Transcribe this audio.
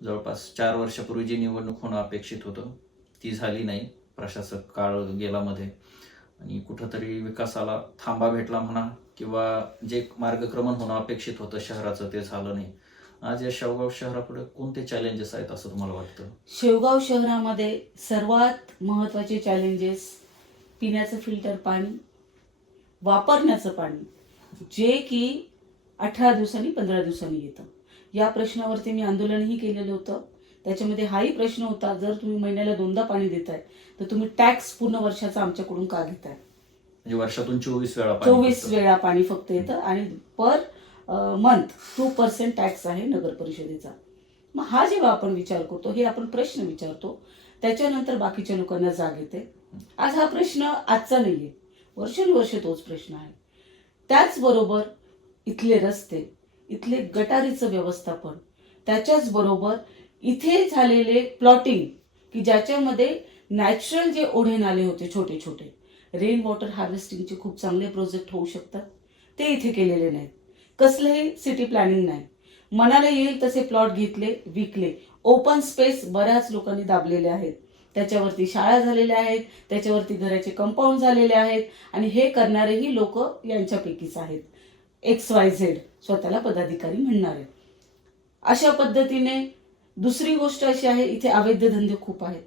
जवळपास 4 वर्षापूर्वी जी निवडणूक होणं अपेक्षित होतं ती झाली नाही. प्रशासक काळ गेला मध्ये आणि कुठंतरी विकासाला थांबा भेटला म्हणा किंवा जे मार्गक्रमण होणं अपेक्षित होतं शहराचं ते झालं नाही. आज या शेवगाव शहरापुढे कोणते चॅलेंजेस आहेत असं तुम्हाला वाटतं? शेवगाव शहरामध्ये सर्वात महत्त्वाचे चॅलेंजेस पिण्याचं फिल्टर पाणी, वापरण्याचं पाणी, जे की 18 दिवसांनी 15 दिवसांनी येतं. या प्रश्नावरती मी आंदोलनही केलेलं होतं. त्याच्यामध्ये हाही प्रश्न होता, जर तुम्ही महिन्याला 2दा पाणी देताय तर तुम्ही टॅक्स पूर्ण वर्षाचा आमच्याकडून का घेताय? म्हणजे वर्षातून 24 वेळा पाणी 24 फक्त. वेळा पाणी फक्त येतं आणि पर मंथ 2% टॅक्स आहे नगर परिषदेचा. मग हा जेव्हा आपण विचार करतो, हे आपण प्रश्न विचारतो, त्याच्यानंतर बाकीच्या लोकांना जाग येते. आज हा प्रश्न आजचा नाहीये, वर्षानुवर्षे तोच प्रश्न आहे. त्याचबरोबर इथले रस्ते, इथले गटारीचं व्यवस्थापन, त्याच्याच बरोबर इथे झालेले प्लॉटिंग की ज्याच्यामध्ये नॅचरल जे ओढे नाले होते छोटे छोटे, रेन वॉटर हार्वेस्टिंगचे खूप चांगले प्रोजेक्ट होऊ शकतात, ते इथे केलेले नाहीत. कसलंही सिटी प्लॅनिंग नाही. मनाला येईल तसे प्लॉट घेतले, विकले. ओपन स्पेस बऱ्याच लोकांनी दाबलेले आहेत, त्याच्यावरती शाळा झालेल्या आहेत, त्याच्यावरती घराचे कंपाऊंड झालेले आहेत आणि हे करणारेही लोक यांच्यापैकीच आहेत. XYZ स्वतःला पदाधिकारी म्हणणारे. अशा पद्धतीने दुसरी गोष्ट अशी आहे, इथे अवैध धंदे खूप आहेत.